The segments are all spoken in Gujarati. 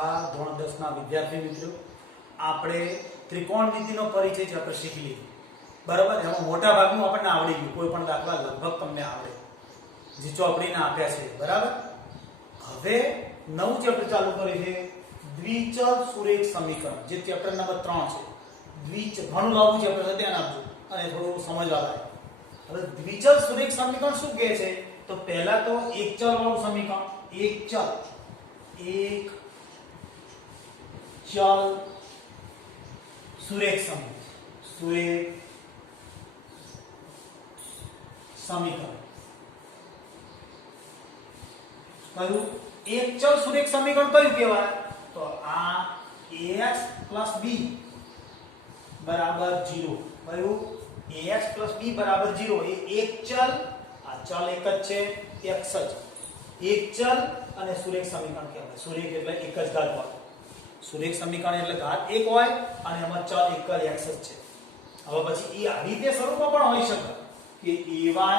નમસ્કાર ધોરણ 10 ના વિદ્યાર્થી મિત્રો, આપણે ત્રિકોણમિતિનો પરિચય જ આપણે શીખી લીધો. બરાબર, એમાં મોટા ભાગનું આપણને આવડી ગયું. કોઈ પણ દાખલા લગભગ તમને આવડે જે ચોપડીના આપ્યા છે. બરાબર, હવે નવું ચેપ્ટર ચાલુ કર્યું છે દ્વિચલ સુરેખ સમીકરણ, જે ચેપ્ટર નંબર 3 છે. ઘણું લાંબુ ચેપ્ટર છે, ધ્યાન આપજો અને થોડું સમજવા લાગે. હવે દ્વિચલ સુરેખ સમીકરણ શું કહે છે? તો પહેલા તો એક ચલ વાળું સમીકરણ, એક ચલ સુરેખ સમીકરણ કયું? એક ચલ સુરેખ સમીકરણ કયું કહેવાય? તો આ ax b બરાબર 0. કયું? ax b બરાબર 0 એ એક ચલ, આ ચલ એક જ છે, x જ. એક ચલ અને સુરેખ સમીકરણ કહેવાય. સુરેખ એટલે એક જ ઘાત વાળું. સુરેખ સમીકરણ એટલે ઘાત એક હોય અને એમાં ચલ એક જ x જ છે. હવે પછી એ આવી રીતે સ્વરૂપમાં પણ હોઈ શકે કે ay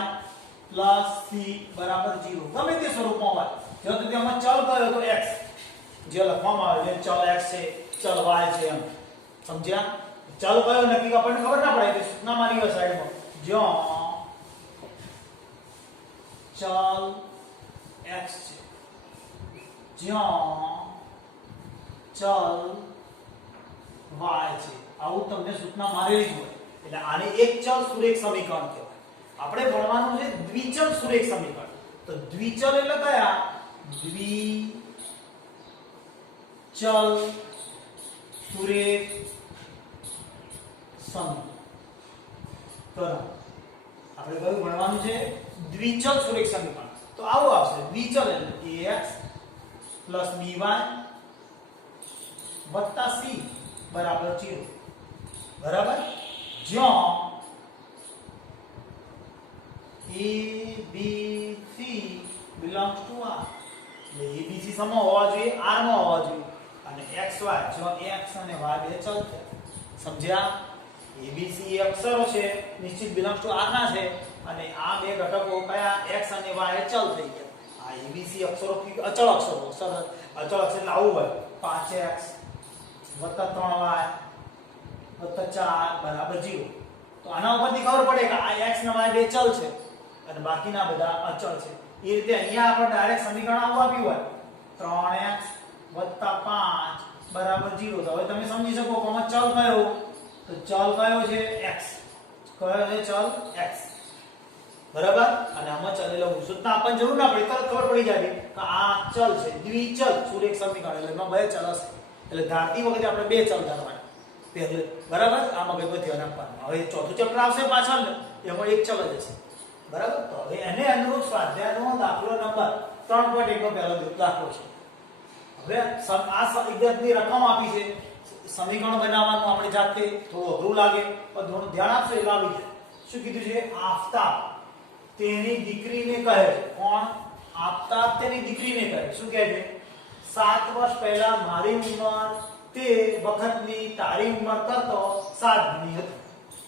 c બરાબર 0. ગમે તે સ્વરૂપમાં હોય. જો તો તેમાં ચલ કયો તો x, જે લખવામાં આવે છે ચલ x છે, ચલ y છે, એમ સમજ્યા? ચલ કયો નક્કી આપણને ખબર ના પડે કે સૂચના મારી હોય સાઈડમાં. જો ચલ x છે, જ્યાં ચલ y છે, આવું તમને સૂચના મારેલી જ હોય એટલે આને એક ચલ સુરેખ સમીકરણ કહેવાય. આપણે ભણવાનું છે દ્વિચલ સુરેખ સમીકરણ. તો દ્વિચલ એટલે કયા? દ્વિચલ સુરેખ સમીકરણ આપણે કયું ભણવાનું છે? દ્વિચલ સુરેખ સમીકરણ. તો આવું આવશે. દ્વિચલ એટલે ax by વત્તા c બરાબર 0. બરાબર, જ્યાં a b c belongs to r. એટલે a b c સમો હોવા જોઈએ, r માં હોવા જોઈએ, અને x y જ્યાં x અને y બે ચલ છે. સમજ્યા? a b c એ અક્ષરો છે, નિશ્ચિત belongs to r ના છે, અને આ બે ઘટકો કયા? x અને y એ ચલ થઈ ગયા. આ a b c અક્ષરો અચળ અક્ષરો એટલે આવું હોય 5x વત્તા 3y વત્તા 4 બરાબર 0. તો આના ઉપરથી ખબર પડે કે આ x અને y બે ચલ છે અને બાકીના બધા અચળ છે. એ રીતે અહીંયા આપણે ડાયરેક્ટ સમીકરણ આવું આપ્યું હોય 3x વત્તા 5 બરાબર 0. તો હવે તમે સમજી શકો કે આમાં ચલ કયો? તો ચલ કયો છે? x. કયો છે ચલ? x. બરાબર, અને આમાં ચલ એટલે સૂચના આપણને જરૂર ના પડે, તરત ખબર પડી જાય કે આ ચલ છે. દ્વિચલ સુરેખ સમીકરણ એટલે એમાં બે ચલ હશે. એટલે ધારતી વખતે આપણે બે ચલ ધારવાના. બરાબર, આ મગજમાં ધ્યાન આપવાનું. હવે ચોથું ચેપ્ટર આવશે પાછળ, એમાં એક ચલ જ હશે. બરાબર, તો હવે એને અનુરૂપ સ્વાધ્યાયનો દાખલો નંબર 3.1 નો પહેલો દાખલો છે. હવે આ વિદ્યાર્થીની રકમ આપી છે, સમીકરણ બનાવવાનું આપણે જાતે થોડું અઘરું લાગે પણ થોડું ધ્યાન આપશો એટલે આવી જાય. શું કીધું છે? આફતાબ તેની દીકરીને કહે. કોણ? આફતાબ તેની દીકરીને કહે. શું કહે છે? 7 વર્ષ પહેલા મારી ઉંમર તે વખતની તારી ઉંમર કરતો 7 ગણી હતી.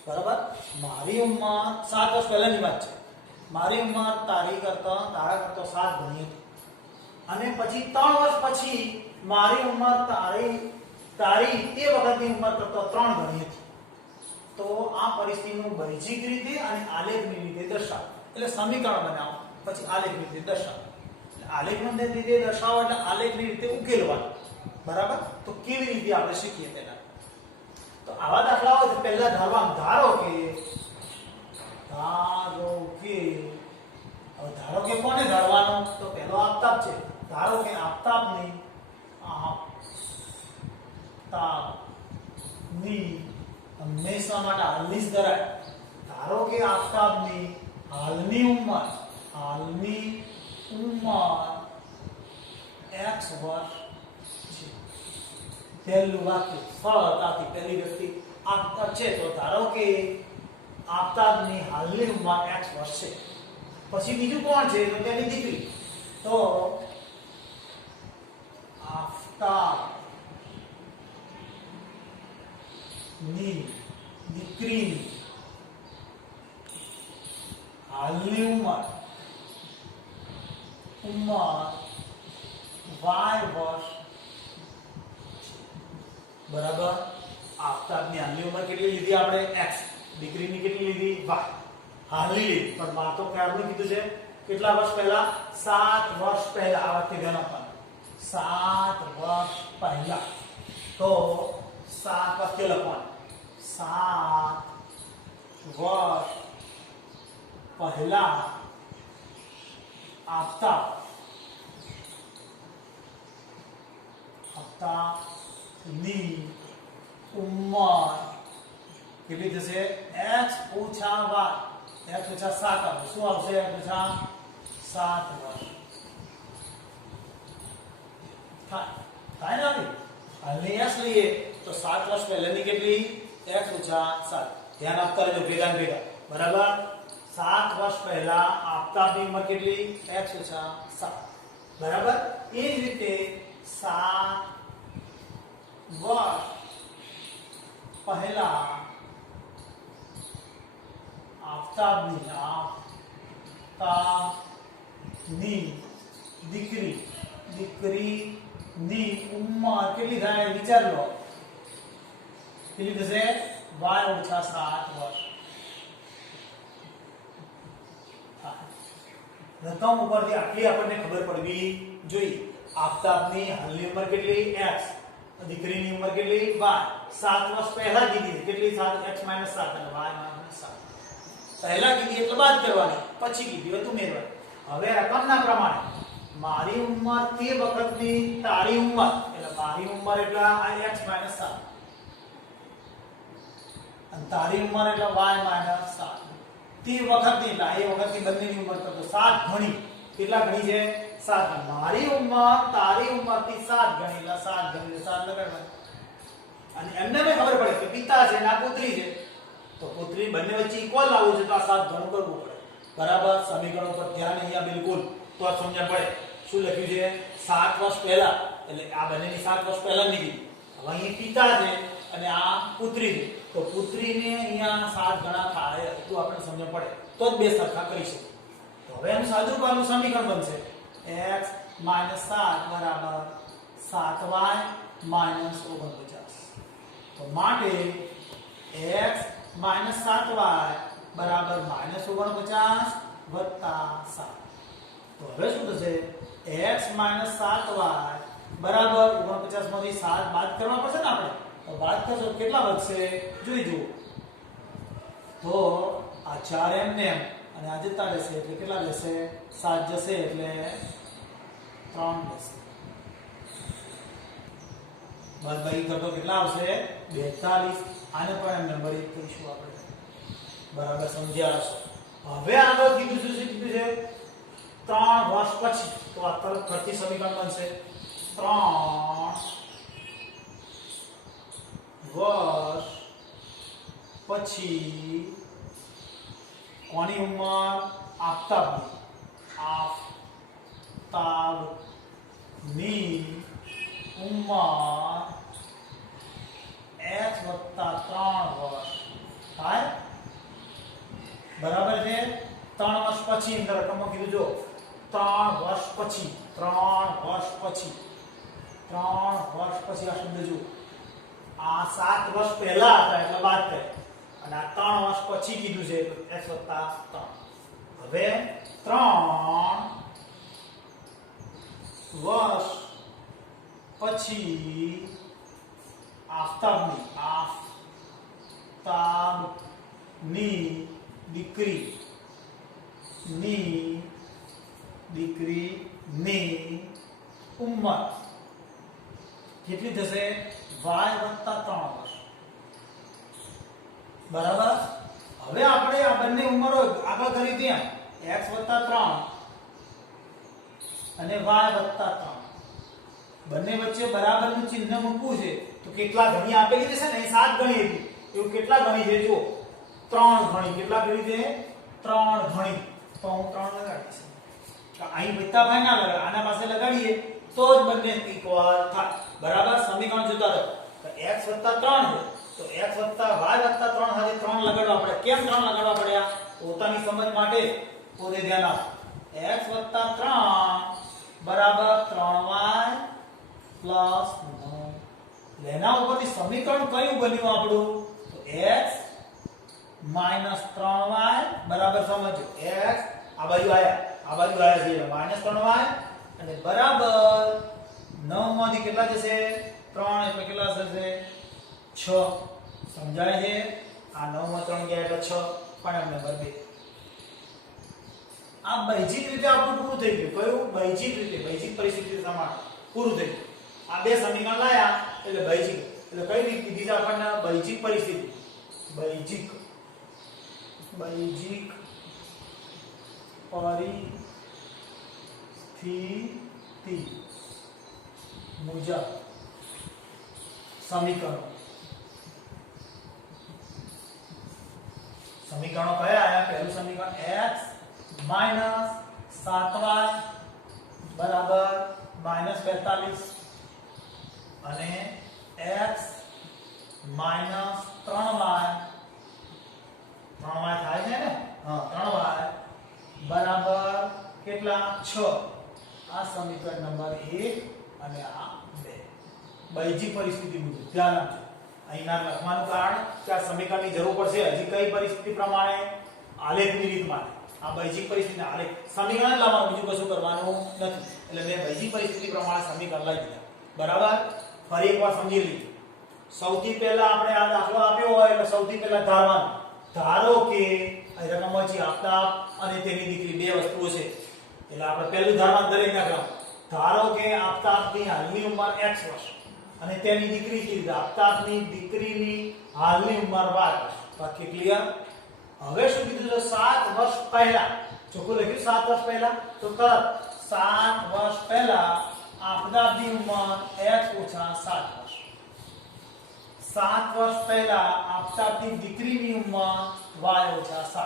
બરાબર, મારી ઉંમર 7 વર્ષ પહેલાની વાત છે. મારી ઉંમર તારા કરતો 7 ગણી હતી. અને પછી 3 વર્ષ પછી મારી ઉંમર તારી તે વખતની ઉંમર કરતો 3 ગણી હતી. તો આ પરિસ્થિતિનું બૈજિક રીતે અને આલેખની રીતે દર્શાવો. એટલે સમીકરણ બનાવો, પછી આલેખની રીતે દર્શાવો. આલેખની રીતે દર્શાવો એટલે આલેખની રીતે ઉકેલવાનું. બરાબર, તો કેવી રીતે આપણે શીખીએ તેના. તો આવા દાખલાઓ પહેલા ધારો કે કોને ધારવાનો? તો પહેલો આફતાબ છે. ધારો કે આફતાબની હંમેશા માટે હાલની જ ધરાય. ધારો કે આફતાબની હાલની ઉંમર x વર્ષ છે. પહેલું વાક્ય સરળતાથી પહેલી વ્યક્તિ આફતાબ છે, તો ધારો કે આફતાબની હાલની ઉંમર x વર્ષ છે. પછી બીજું કોણ છે? તો તેની દીકરી. તો આફતાબની દીકરીની હાલની ઉંમર y વર્ષ બરાબર આફતાબની હાલની ઉંમર કેટલી લીધી આપણે x, દીકરીની કેટલી લીધી y. હાલની લીધી પણ વાત તો ક્યારનું કીધું છે, કેટલા વર્ષ પહેલા? 7 વર્ષ પહેલા. આ વાતથી ધ્યાન આપવાનું, 7 વર્ષ પહેલા. તો 7 વાક્ય લખવાનું, 7 વર્ષ પહેલા આફતાબની ઉંમર કેટલી થશે? x ઓછા y, x ઓછા 7 આવશે. શું આવશે? x ઓછા 7 વર્ષ થાય ને? આવી હાલની x લઈએ તો 7 વર્ષ પહેલાની કેટલી? x ઓછા 7. ધ્યાન આપતા રહેજો ભેગા ભેગા. બરાબર 7 વર્ષ પહેલા આફતાબની ઉંમર કેટલી? x ઓછા 7. બરાબર એ જ રીતે 7 વર્ષ પહેલા આફતાબની દીકરીની ઉંમર કેટલી થાય? વિચાર લો, કેટલી થશે? y ઓછા 7 વર્ષ. રકમ ઉપરથી આટલી આપણને ખબર પડવી જોઈએ. આફતાબની હાલની ઉંમર કેટલી? x, દીકરીની ઉંમર કેટલી? y. 7 વર્ષ પહેલા કીધી કેટલી? 7 x - 7 અને y - 7. પહેલા કીધી એટલે બાદ કરવાની, પછી કીધી હોય તો ઉમેરવાની. હવે રકમના પ્રમાણે મારી ઉંમર તે વખતની તારી ઉંમર, એટલે મારી ઉંમર એટલે આ x - 7 અને તારી ઉંમર એટલે y - 7. તે વખતની એટલે એ વખતની બંનેની ઉંમર કરતો 7 ગણી. કેટલા ગણી છે? 7. મારી ઉંમર તારી ઉંમરથી 7 ગણી એટલે 7 ગણી 7 લગાડવાનું. અને એમને મે ખબર પડે કે પિતા છે ના પુત્રી છે, તો પુત્રી બંને વચ્ચે ઇક્વલ લાવવું છે તો આ 7 ગણું કરવું પડે. બરાબર સમીકરણ પર ધ્યાન અહીંયા બિલકુલ તો આ સમજણ પડે. શું લખ્યું છે? 7 વર્ષ પહેલા, એટલે આ બંનેની 7 વર્ષ પહેલાની કીધી. હવે અહીં પિતા છે અને આ પુત્રી છે, તો પુત્રીને અહીંયા 7 ગણા થાય એટલું આપણે સમજણ પડે તો જ બે સરખા કરી શકીએ. તો હવે એનું સાદુરૂપનું સમીકરણ બનશે x - 7 બરાબર 7y - 49. તો માટે x - 7y બરાબર -49 વત્તા 7. તો હવે શું થશે? x - 7y બરાબર 49 માંથી 7 બાદ કરવા પડશે ને આપણે. તો બાદ કરશો કેટલા વધશે? જોઈ જુઓ. તો આ 4 એમને એમ અને આ જતા રહેશે એટલે કેટલા રહેશે? 7 જશે એટલે 3 રહેશે. બાદબાકી કરતો કેટલા આવશે? 42. આને પણ એમ નંબર 1 કહીશું આપણે. બરાબર સમજ્યા હશો. હવે આગળ કીધું શું કીધું છે? 3 વર્ષ પછી. તો આ તરફ ફરીથી સમીકરણ બનશે 3 વર્ષ પછી કોની ઉંમર? આફતાબની. આફતાબની ઉંમર x + 3 વર્ષ થાય. બરાબર છે? 3 વર્ષ પછી અંદર રકમમાં કીધું જો 3 વર્ષ પછી, 3 વર્ષ પછી, 3 વર્ષ પછી આ શબ્દ જો આ 7 વર્ષ પહેલા હતા એટલે બાદ થાય અને આ 3 વર્ષ પછી કીધું છે એટલે x + 3. હવે 3 વર્ષ પછી આફતાબની દીકરીની ઉંમર કેટલી થશે? y + 3 વર્ષ. બરાબર. હવે આપણે આ બંને ઉંમરો આગળ કરી ત્યાં x + 3 અને y + 3 બંને વચ્ચે બરાબરનું ચિહ્ન મૂકવું છે તો કેટલા ગણી આપેલી છે ને? 7 ગણી હતી. એવું કેટલા ગણી છે? જો 3 ગણી. કેટલા ગણી છે? 3 ગણી. તો હું 3 લગાડીશ. તો અહીં વત્તા ભાઈ ના લગાડ, આના પાસે લગાડીએ તો જ બંને ઇક્વલ થાય. બરાબર સમીકરણ જોતા રહો. તો x + 3 છે તો x + y + 3 સાથે 3 લગાડવા પડે. કેમ 3 લગાડવા પડ્યા? પોતાની સમજ માટે પોતે ધ્યાન આપો. x + 3 બરાબર 3y + 9 એના ઉપરથી સમીકરણ કયું બન્યું આપણું? તો x 3y બરાબર સમજો x આ બાજુ આયા છે -3y અને બરાબર 9 માંથી કેટલા જશે? 3 એટલે કેટલા થશે? 6. સમજાય છે? આ 9 માં 3 ગયા એટલે 6. પરિણામ નંબર 2. આ બૈજિક રીતે આપણું પૂરું થઈ ગયું. કયું? બૈજિક રીતે, બૈજિક પરિસ્થિતિ સમાન પૂરું થઈ ગયું. આ બે સમીકરણ લાયા એટલે બૈજિક. એટલે કઈ રીતે કીધી છે આપણને? બૈજિક પરિસ્થિતિ. બૈજિક પરિસ્થિતિ મુજબ સમીકરણો કયા આયા? પહેલું સમીકરણ x 7y બરાબર -42 અને x 3y થાય છે ને? હા, 3y બરાબર કેટલા? 6. આ સમીકરણ નંબર 1 અને આ 2 બૈજિક પરિસ્થિતિ મુજબ. ધ્યાન આપજો. અહીંના લખવાનું કારણ કે આ સમીકરણની જરૂર પડશે હજી કઈ પરિસ્થિતિ પ્રમાણે? આલેખની રીત માટે. આ બૈજિક પરિસ્થિતિના આલેખ સમીકરણ લાવવાનું, બીજું કશું કરવાનું નથી. એટલે મેં બૈજિક પરિસ્થિતિ પ્રમાણે સમીકરણ લઈ દીધા. બરાબર? ફરી એકવાર સમજી લઈએ. સૌથી પહેલા આપણે આ દાખલો આપ્યો હોય એટલે સૌથી પહેલા ધારવાનું. ધારો કે આ રકમ વચ્ચે આપતા અને તેની દીકરી બે વસ્તુઓ છે. એટલે આપણે પહેલું ધારવાનું દરેક દાખલા. ધારો કે આપતાની હાલની ઉંમર x વર્ષ અને તેની દીકરી છે. આપતાની દીકરીની હાલની ઉંમર y વર્ષ. બાકી ક્લિયર? હવે શું કીધું છે? 7 વર્ષ પહેલા. ચોખ્ખું લખ્યું 7 વર્ષ પહેલા. તો તરત 7 વર્ષ પહેલા આપતાની ઉંમર x - 7 વર્ષ. 7 વર્ષ પહેલા આપતાની દીકરીની ઉંમર y - 7 વર્ષ.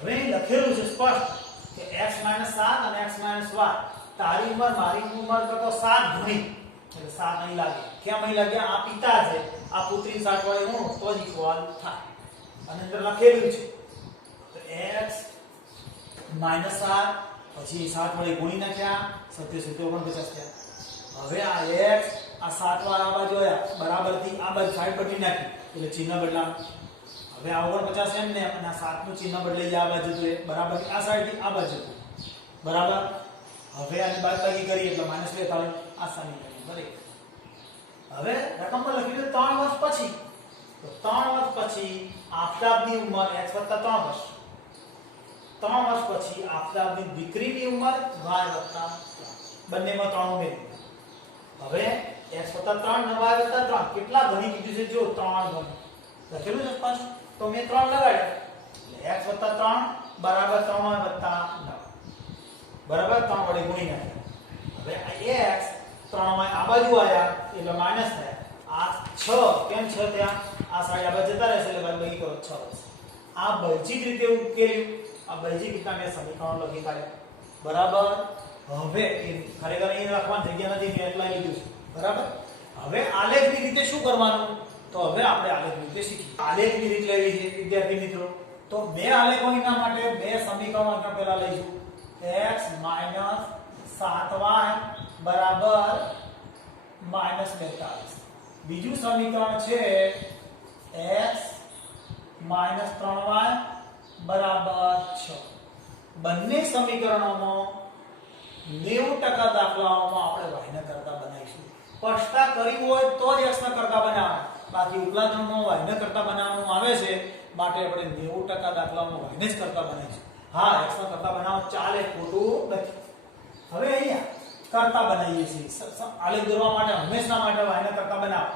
હવે લખેલું છે સ્પષ્ટ કે x - 7 અને x - y. તારી ઉંમર મારી ઉંમર કરતો 7 ગણી. એટલે 7 નહીં લાગે. કેમ નહીં લાગે? આ પિતા છે, આ પુત્રી 7 વાળી ગુણો તો જ ઇક્વલ થાય. અને અંદર લખેલું છે તો x - 7 પછી 7 વડે ગુણી નાખ્યા 77 49 થયા. હવે આ x આ 7 વાર આ બાજુ આયા બરાબરથી આ બાજુ સાઈડ બદલી નાખી એટલે ચિહ્ન બદલાવ. હવે આ 49 એમ ને અને આ 7 નું ચિહ્ન બદલાઈ આ બાજુ તો બરાબર આ સાઈડથી આ બાજુ બરાબર. હવે આની બાદબાકી કરી એટલે -42 આ સમીકરણ નંબર 1. હવે રકમમાં લખી દો 3 વર્ષ પછી. તો 3 વર્ષ પછી આફતાબની ઉંમર x + 3 વર્ષ. 3 વર્ષ પછી આફતાબની દીકરીની ઉંમર y + 3. બંનેમાં 3 ઉમેરી. હવે x + 3 અને y + 3 કેટલા ગણી કીધું છે? જો 3 ગણી લખેલું છે સ્પષ્ટ. તો મેં 3 લગાડ્યા એટલે x + 3 બરાબર 3y + 9 બરાબર 3 વડે ગુણી નાખ્યા. હવે આ x 3y આ બાજુ આયા એટલે માઈનસ થયા. આ 6 કેમ 6 થયા? આ સાઈડ આ બાજુ જતા રહેશે એટલે બાદબાકી કરો 6 થશે. આ બૈજિક રીતે ઉકેલ્યું. આ બૈજિક રીતના મેં સમીકરણો લખી કાઢ્યા. બરાબર. હવે ખરેખર અહીં લખવાની જગ્યા નથી મેં એટલા લીધું છે. બરાબર. હવે આલેખની રીતે શું કરવાનું? તો હવે આપણે આલેખની રીતે શીખીએ. આલેખની રીત લેવી છે વિદ્યાર્થી મિત્રો. તો બે આલેખો એના માટે બે સમીકરણો આપણે પહેલા લઈશું. x - 7y બરાબર -42. બીજું સમીકરણ છે x - 3y બરાબર 6. બંને સમીકરણોમાં 90% દાખલાઓમાં આપણે y ના કરતા બનાવીશું. સ્પષ્ટતા કરી હોય તો જ x ના કરતા બનાવવાના. બાકી ઉપલા ધોરણમાં y ના કરતા બનાવવાનું આવે છે માટે આપણે 90% દાખલાઓમાં y ને જ કરતા બનાવીશું. હા, x ના કરતા બનાવો ચાલે, ખોટું નથી. હવે અહીંયા કરતા બનાવીએ છીએ. આલેખ દોરવા માટે હંમેશા માટે y ના કરતા બનાવો.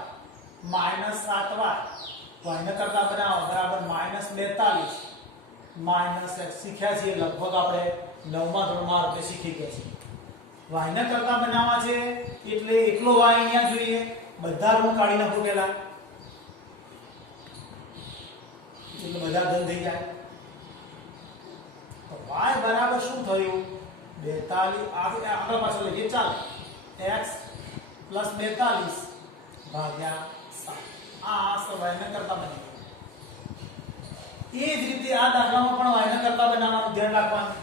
-7y y ના કરતા બનાવો બરાબર -42 -x શીખ્યા છીએ લગભગ આપણે 9મા ધોરણમાં આપણે શીખી ગયા છીએ. y ના કરતા બનાવવા છે એટલે એકલો y અહીંયા જોઈએ. બધા ઋણ કાઢી નાખો પેલા એટલે બધા ધન થઈ જાય. તો y બરાબર શું થયું? 42 આગળ પાછળ લઈએ ચાલો. x + 42 ભાગ્યા 7. આ y ના કરતા બની ગયું. એ જ રીતે આ દાખલામાં પણ y ના કરતા બનાવવાનું ધ્યાન રાખવાનું.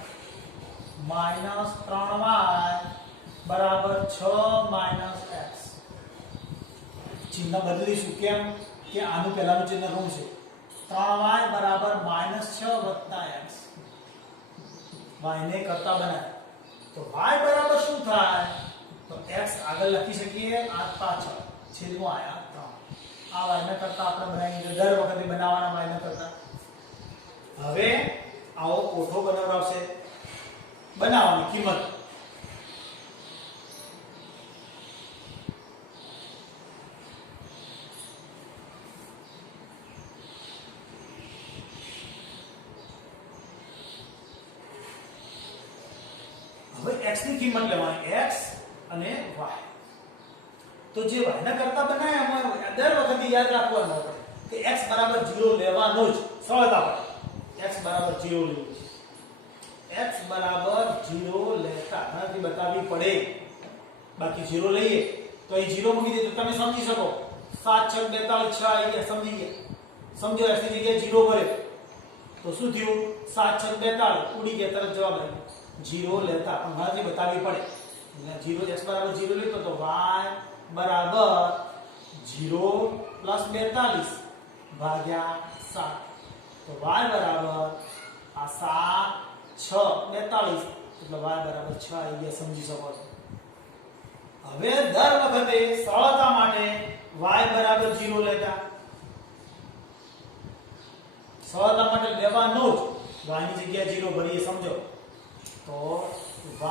-3y બરાબર 6 - x ચિહ્ન બદલીશું કેમ કે આનું પહેલાનું ચિહ્ન ઋણ છે 3y બરાબર -6 + x y ને કરતા બનાય તો y બરાબર શું થાય તો x આગળ લખી શકીએ 8 પાછળ છેદમાં આયા 3 આ y ને કરતા આપણે બનાવીએ દર વખતે બનાવવાના y ને કરતા હવે આવો કોઠો બનાવરાવશે બનાવવાની કિંમત હવે x ની કિંમત લેવાની x અને y તો જે y ના કરતા બનાવ્યા એમાં દર વખતે યાદ રાખવાનું આપણે કે x બરાબર 0 લેવાનો જ સરળતા પડે x બરાબર 0 લેવું x બરાબર 0 લેતા નથી બતાવવી પડે બાકી 0 લઈએ તો અહીં 0 મૂકી દે તો તમે સમજી શકો 7 6 42 6 આવી ગયા સમજી ગયા સમજો x ની જગ્યાએ 0 ભરે તો શું થયું 7 6 42 ઉડી ગયા તરત જવાબ આવ્યો 0 લેતા પણ નથી બતાવવી પડે એટલે 0 x બરાબર 0 લેતો તો y બરાબર 0 + 42 ભાગ્યા 7 તો y બરાબર આ 7 6 42 એટલે y બરાબર 6 આવી ગયા સમજી શકો છો હવે દર વખતે સરળતા માટે y બરાબર 0 લેતા સરળતા માટે લેવાનો જ y ની જગ્યાએ 0 ભરીએ સમજો તો y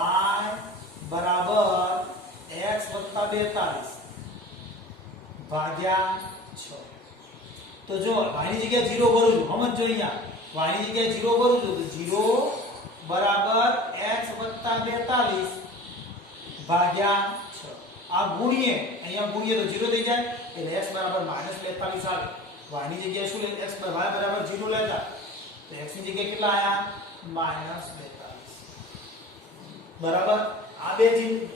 બરાબર x + 42 ભાગ્યા 6 તો જો y ની જગ્યાએ 0 ભરું છું સમજો અહીંયા y ની જગ્યાએ 0 ભરું છું તો 0 બરાબર x + 42 ભાગ્યા 6 આ ગુણીએ અહીંયા ગુણીએ તો 0 થઈ જાય એટલે x બરાબર -42 આવે y ની જગ્યાએ શું લે x y બરાબર 0 લેતા તો x ની જગ્યાએ કેટલા આયા -42 બરાબર આ બે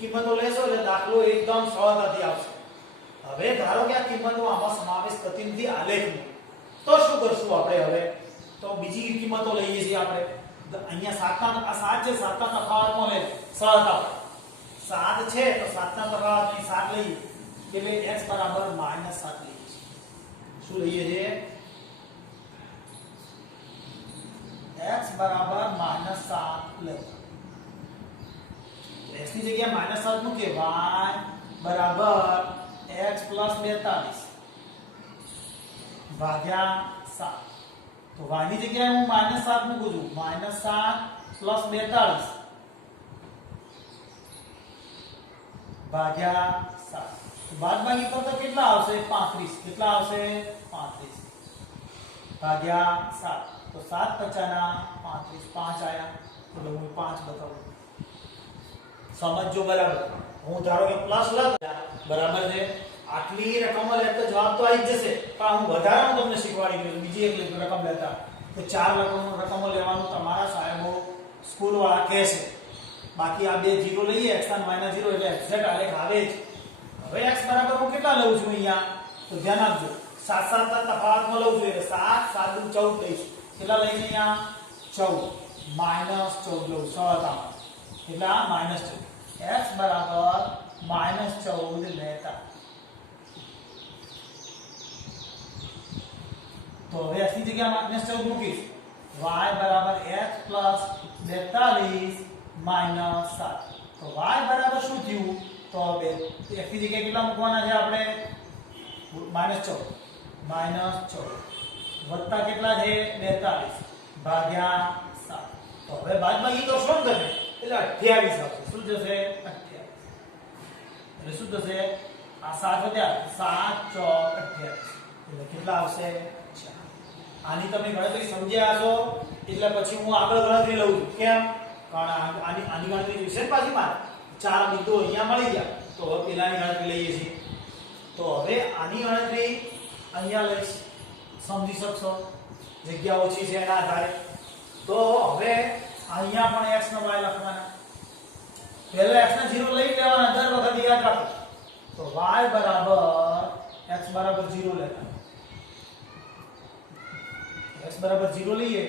કિંમતો લેશો એટલે દાખલો એકદમ સરળતાથી આવશે હવે ધારો કે આ કિંમતો આમાં સમાવેશ થતી નથી આલેખનો તો શું કરશું આપણે હવે તો બીજી કિંમતો લઈએ છીએ આપણે અહીંયા 7 આ 7 છે 7 ના તફાવતમાં લે સરળતા 7 છે તો 7 ના તફાવતમાં 7 લઈએ એટલે x બરાબર -7 લઈએ શું લઈએ છે x બરાબર -7 લે x ની જગ્યાએ -7 મૂકીએ y બરાબર x + 42 ભાગ્યા 7 તો y ની જગ્યાએ હું -7 મૂકું છું -7 + 42 ભાગ્યા 7 તો બાદબાકી કરતા કેટલા આવશે 35 કેટલા આવશે 35 ભાગ્યા 7 તો 7 પચાના 35 5 આયા એટલે હું 5 બતાવું સમજો બરાબર હું ધારો કે પ્લસ લખતા બરાબર છે આટલી રકમો લેતા જવાબ તો આવી જશે પણ હું વધારાનું તમને શીખવાડી ગયો બીજી એક રકમ લેતા તો 4 રકમો લેવાનું તમારા સાહેબો સ્કૂલ વાળા કહે છે બાકી આ બે 0 લઈએ x અને y ના 0 એટલે એક્ઝેક્ટ આલેખ આવે જ હવે x બરાબર હું કેટલા લઉં છું અહીંયા તો ધ્યાન આપજો 7 7 ના તફાવતમાં લઉં છું એટલે 7 7 14 લઈશ કેટલા લઈશ અહીંયા 14 -14 લઉં સરળતામાં એટલે આ -14 x બરાબર -14 લેતા તો હવે x ની જગ્યાએ -14 મૂકીશ y બરાબર x + 42 -7 તો y બરાબર શું થયું તો હવે x ની જગ્યાએ કેટલા મૂકવાના છે આપણે -14 વત્તા કેટલા છે 42 ભાગ્યા 7 તો હવે બાદબાકી કરશો ને તમે એટલે 28 આવશે શું જશે 28 એટલે શું થશે આ 7 વધ્યા 7 4 28 એટલે કેટલા આવશે 4 આની તમે ગણતરી સમજ્યા છો એટલે પછી હું આગળ ગણતરી લઉં છું કેમ કારણ આની ગણતરી વિશે પાછી મારે 4 બિંદુઓ અહીંયા મળી ગયા તો હવે પેલાની ગણતરી લઈએ છીએ તો હવે આની ગણતરી અહીંયા લઈશ સમજી શકશો જગ્યા ઓછી છે એના આધારે તો હવે અહીંયા પણ x નો y લખવાના પહેલા x ના 0 લઈ લેવાના દર વખતે યાદ રાખો તો y બરાબર x બરાબર 0 લેતા x બરાબર 0 લઈએ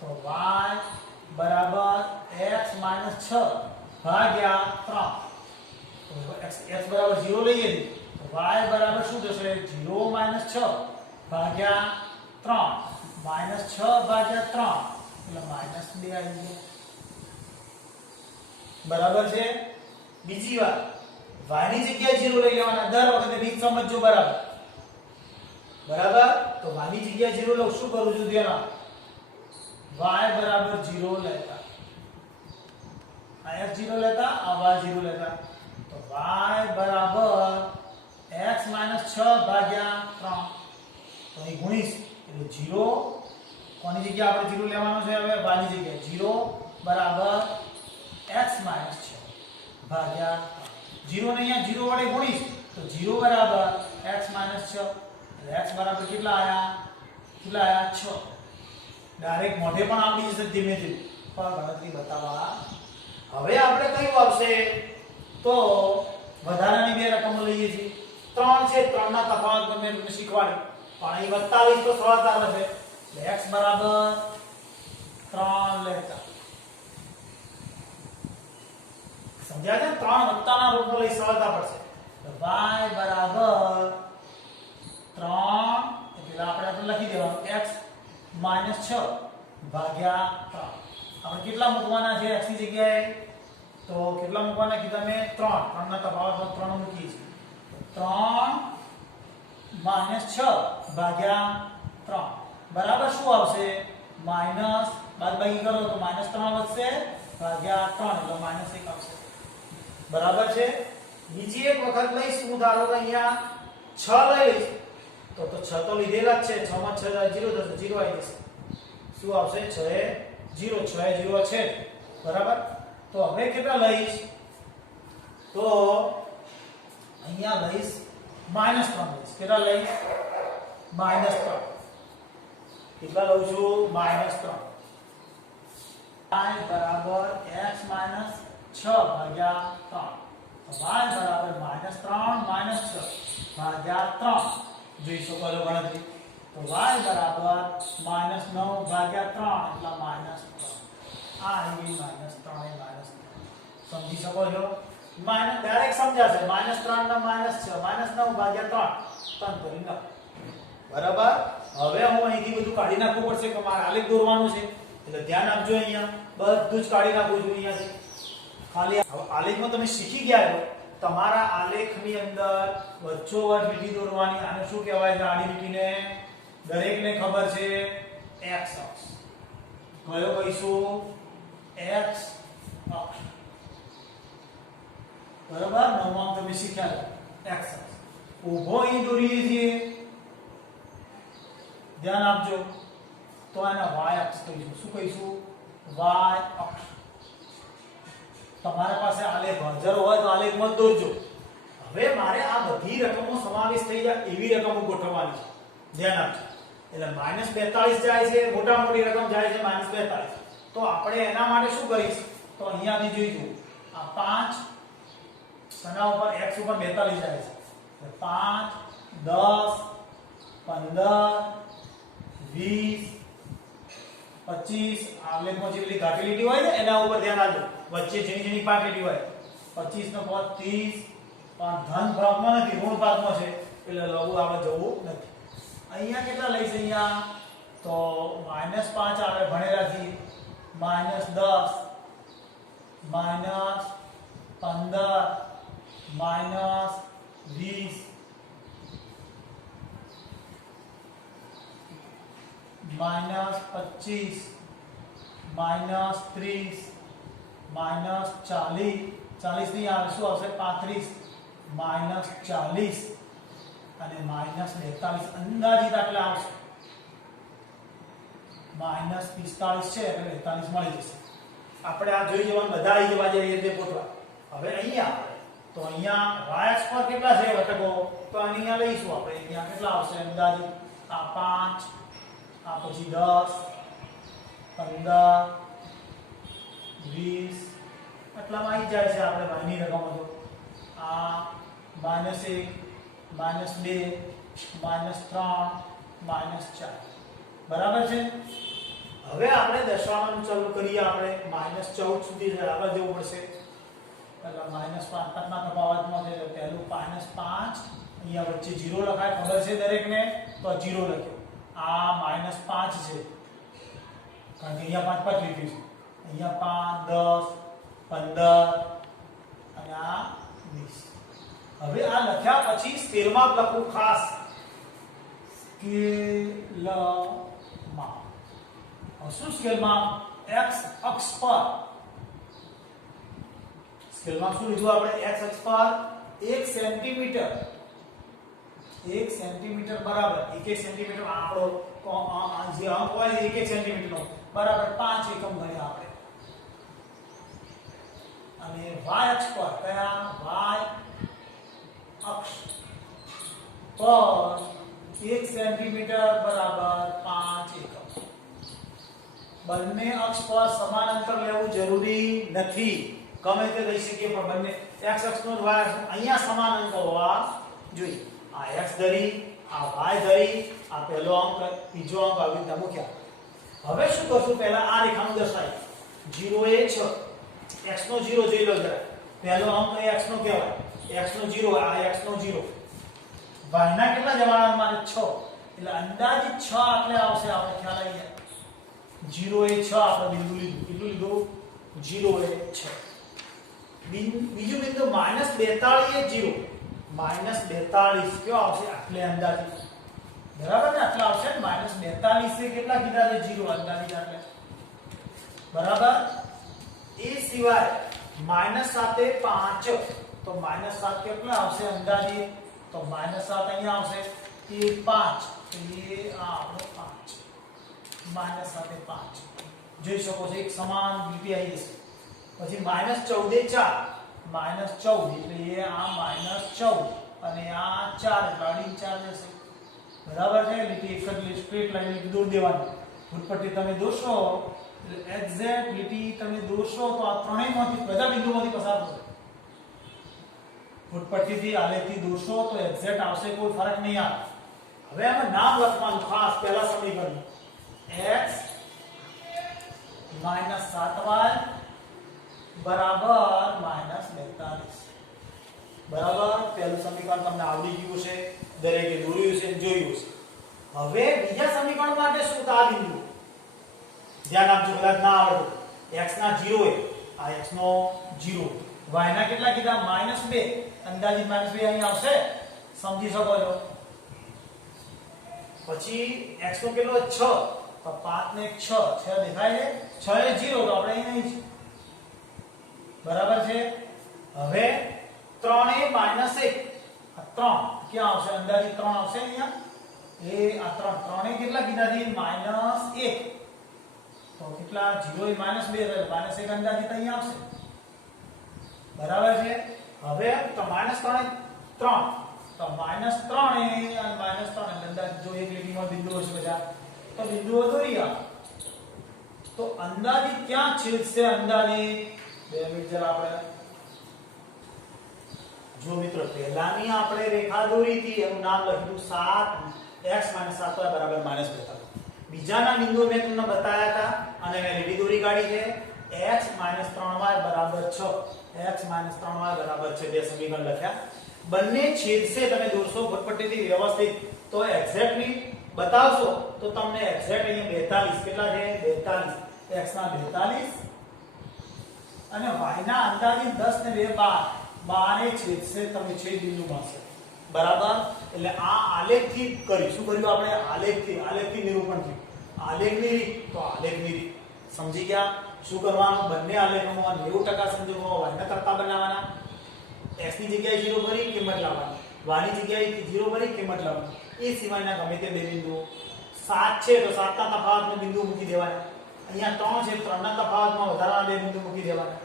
તો y બરાબર x - 6 ભાગ્યા 3 તો x બરાબર 0 લઈએ તો y બરાબર શું થશે 0 - 6 ભાગ્યા 3 -6 ભાગ્યા 3 એટલે -2 આવી ગયો બરાબર છે બીજી વાર y ની જગ્યાએ 0 લઈ લેવાના દર વખતે રીત સમજજો બરાબર બરાબર તો y ની જગ્યાએ 0 લઉં શું કરું છું ધ્યાન y બરાબર 0 લેતા આ x 0 લેતા આ y 0 લેતા તો y બરાબર x - 6 ભાગ્યા 3 તો અહીં ગુણીશ એટલે 0 કોની જગ્યાએ આપણે 0 લેવાનો છે હવે y ની જગ્યાએ 0 બરાબર x - 6 ભાગ્યા 0 ને અહીંયા 0 વડે ગુણીશ તો 0 બરાબર x - 6 એટલે x બરાબર કેટલા આયા 6 ડાયરેક્ટ મોઢે પણ આવડી જશે ધીમે ધીમે પણ ગણતરી બતાવવા હવે આપણે કયું આવશે તો વધારાની બે રકમો લઈએ છીએ 3 છે 3 ના તફાવત તમને શીખવાડી પણ અહીં 42 તો સરળતા રહેશે એટલે x બરાબર 3 લેતા સમજ્યા છે 3 વત્તાના રૂપમાં લઈ સરળતા પડશે તો y બરાબર 3 એટલે આપણે લખી દેવાનું x - 6 ભાગ્યા 3 આપણે કેટલા મૂકવાના છે x ની જગ્યાએ તો કેટલા મૂકવાના કીધા મેં 3 ના તફાવતમાં 3 મૂકીએ છીએ 3 - 6 ભાગ્યા 3 બરાબર શું આવશે માઈનસ બાદબાકી કરો તો -3 વધશે ભાગ્યા 3 એટલે -1 આવશે બરાબર છે બીજી એક વખત લઈશું હું ધારો કે અહીંયા 6 લઈ લઈશ તો 6 તો લીધેલા જ છે 6 માં 6 જાય 0 થશે 0 આવી જશે શું આવશે 6 એ 0 6 એ 0 છે બરાબર તો હવે કેટલા લઈશ તો અહીંયા લઈશ -3 લઈશ કેટલા લઈશ -3 કેટલા લઉં છું -3 y બરાબર x - 6 ભાગ્યા 3 y બરાબર -3 - 6 ભાગ્યા 3 જોઈ શકો છો ગણતરી તો y બરાબર -9 ભાગ્યા 3 એટલે -3 આ આવી -3 એ -3 સમજી શકો છો ડાયરેક્ટ સમજાશે -3 ના -6 -9 ભાગ્યા 3 3 કરી નાખો બરાબર હવે હું અહીંથી બધું કાઢી નાખવું પડશે કે મારે આલેખ દોરવાનું છે એટલે ધ્યાન આપજો અહીંયા બધું જ કાઢી નાખવું જોઈએ અહીંયાથી ખાલી આલેખમાં તમે શીખી ગયા છો તમારા આલેખની અંદર વચ્ચોવચ લીટી દોરવાની આને શું કહેવાય છે આડી લીટીને દરેકને ખબર છે x અક્ષ કયો કહીશું x અક્ષ બરાબર નવમાં તમે શીખ્યા x અક્ષ ઊભો અહીં દોરીએ છીએ ધ્યાન આપજો તો આના y અક્ષ કહીશું શું કહીશું y અક્ષ તમારા પાસે આલેખ હાજર હોય તો આલેખમાં દોરજો હવે મારે આ બધી રકમો સમાવેશ થઈ જાય એવી રકમો ગોઠવવાની છે ધ્યાન આપજો એટલે -42 જાય છે મોટા મોટી રકમ જાય છે -42 તો આપણે એના માટે શું કરીશ તો અહીંયાથી જોઈજો આ 5 સના ઉપર x ઉપર 42 જાય છે 5 10 15 20 25 આલેખમાં જેટલી ઘાટી લીટી હોય ને એના ઉપર ધ્યાન આપજો વચ્ચે જેની જેની પાટ લીટી હોય 25 નો પદ 30 પણ ધન ભાગમાં નથી ઋણ ભાગમાં છે એટલે લઘુ આપણે જવું નથી અહીંયા કેટલા લઈશ અહીંયા તો -5 આપણે ભણેલા છીએ -10 -15 -20 -25 -30 -40 40 ની આવે શું આવશે 35 -40 અને -42 અંદાજિત આટલા આવશે -45 છે એટલે 42 મળી જશે આપણે આ જોઈ જવાનું બધા આવી જવા જોઈએ રીતે પોતવા હવે અહીંયા તો અહીંયા y અક્ષ પર કેટલા છે ઘટકો તો અહીંયા લઈશું આપણે અહીંયા કેટલા આવશે અંદાજિત આ 5 આ પછી 10 15 20 આટલામાં આવી જાય છે આપણે y ની રકમ તો આ -1 -2 -3 -4 બરાબર છે હવે આપણે દશાંશનું ચાલુ કરીએ આપણે -14 સુધી આગળ જવું પડશે એટલે -5 ના તફાવતમાં છે પહેલું -5 અહીંયા વચ્ચે 0 લખાય, ખબર છે દરેકને, તો 0 લખ્યો. આ -5 છે કારણ કે અહીંયા 5 5 લીધું છે. અહીંયા 5 10 15 અને આ 20. હવે આ લખ્યા પછી સ્કેલમાં લખવું ખાસ, સ્કેલમાં. શું સ્કેલમાં? x અક્ષ પર. સ્કેલમાં શું લીધું આપણે? x અક્ષ પર 1 સેન્ટીમીટર. 1 સેન્ટીમીટર બરાબર 1 સેન્ટીમીટર આપણો જે અંક હોય 1 સેન્ટીમીટર નો બરાબર 5 એકમ ગણ્યા આપણે. અને y અક્ષ પર કયા? y અક્ષ પર 1 સેન્ટીમીટર બરાબર 5 એકમ. બંને અક્ષ પર સમાન અંતર લેવું જરૂરી નથી, ગમે તે લઈ શકીએ, પણ બંને x અક્ષનો y અક્ષ અહીંયા સમાન અંતર હોવા જોઈએ. આ x ધરી, આ y ધરી, આ પહેલો અંક, બીજો અંક આવી રીતે મૂક્યા. હવે શું કરશું? પહેલા આ રેખાનું દર્શાવી. 0 એ 6, x નો 0 જોઈ લો જરા. પહેલો અંક એ x નો કહેવાય, x નો 0, આ x નો 0. y ના કેટલા જવાના? મારે 6, એટલે અંદાજિત 6 આટલે આવશે. આપણે ખ્યાલ આવી જાય. 0 એ 6 આપણે બિંદુ લીધું. કેટલું લીધું? 0 એ 6. બીજું બિંદુ -42 એ 0. -42 કયો આવશે? આટલે અંદાજિત. બરાબર ને? આટલા આવશે. -42 એ કેટલા કીધા છે? 0 અંદાજિત આટલે. બરાબર. એ સિવાય -7 એ 5, તો -7 કેટલા આવશે અંદાજિત? તો -7 અહીંયા આવશે. એ 5, તો એ આ આપણો 5. -7 એ 5 જોઈ શકો છો, એક સમાન લીટી આવી જશે. પછી -14 એ 4, -14 એટલે એ આ -14 અને આ 4 એટલે અડીને 4 જશે. બરાબર છે? લીટી એક જ સ્ટ્રેટ લાઈન લીટી દોરી દેવાની. ફૂટપટ્ટી તમે દોરશો એટલે એક્ઝેક્ટ લીટી તમે દોરશો તો આ ત્રણેયમાંથી બધા બિંદુઓમાંથી પસાર થશે. ફૂટપટ્ટીથી આલેખથી દોરશો તો એક્ઝેક્ટ આવશે, કોઈ ફરક નહીં આવે. હવે આમાં નામ લખવાનું ખાસ. પહેલા સમીકરણ x - 7y બરાબર -42. બરાબર. પહેલું સમીકરણ તમને આવડી ગયું છે, દરેકે દોર્યું છે, જોયું છે. હવે બીજા સમીકરણ માટે શું? આ બિંદુ ધ્યાન આપજો, કદાચ ના આવડે. x ના 0 એ આ x નો 0, y ના કેટલા કીધા? -2, અંદાજિત -2 અહીં આવશે, સમજી શકો છો. પછી x નો કેટલો? 6, તો 5 ને 6 દેખાય છે. 6 એ 0, તો આપણે અહીં નહીં. બરાબર છે. હવે 3 એ -1, આ 3 ક્યાં આવશે? અંદાજિત 3 આવશે અહીંયા. એ આ 3 એ કેટલા કીધા છે? -1, તો કેટલા? 0 એ -2 એટલે -1 અંદાજિત અહીંયા આવશે. બરાબર છે. હવે તો -3 તો -3 એ અને -3 અંદાજિત જો એક લીટીમાં બિંદુઓ છે બધા, તો બિંદુઓ દોરી આ. તો અંદાજિત ક્યાં છેદશે? અંદાજિત 2 મિનિટ જરા આપણે જો મિત્રો, પહેલાની આપણે રેખા દોરી હતી એનું નામ લખ્યું 7x - 7y બરાબર -42. બીજાના બિંદુઓ મેં તમને બતાવ્યા હતા અને મેં લીટી દોરી કાઢી છે. x - 3y બરાબર 6, x - 3y બરાબર 6. બે સમીકરણ લખ્યા. બંને છેદશે. તમે દોરશો ફૂટપટ્ટીથી વ્યવસ્થિત તો એક્ઝેક્ટલી બતાવશો તો તમને એક્ઝેક્ટ અહીંયા 42 કેટલા છે? 42. x ના 42 અને y ના અંદાજિત 10 ને 2 12 એ છેદશે. તમે છેદ બિંદુ મળશે. બરાબર. એટલે આ આલેખથી કરી. શું કર્યું આપણે? આલેખથી નિરૂપણ થયું. આલેખની રીત તો આલેખની રીત સમજી ગયા. શું કરવાનું? બંને આલેખોમાં 90% સંજોગોમાં y ના કરતા બનાવવાના. x ની જગ્યાએ 0 ભરી કિંમત લાવવાની, y ની જગ્યાએ 0 ભરી કિંમત લાવવાની. એ સિવાયના ગમે તે બે બિંદુઓ. 7 છે તો 7 ના તફાવતમાં બિંદુ મૂકી દેવાના. અહીંયા 3 છે, 3 ના તફાવતમાં વધારાના બે બિંદુ મૂકી દેવાના.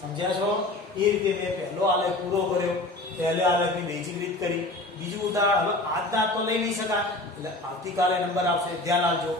સમજ્યા છો? એ રીતે મેં પહેલો આલેખ પૂરો કર્યો. પહેલા આલેખની બેઝિક રીત કરી. બીજું ઉદાહરણ હવે આજના તો લઈ નહીં શકાય, એટલે આવતીકાલે નંબર આવશે. ધ્યાન આપજો.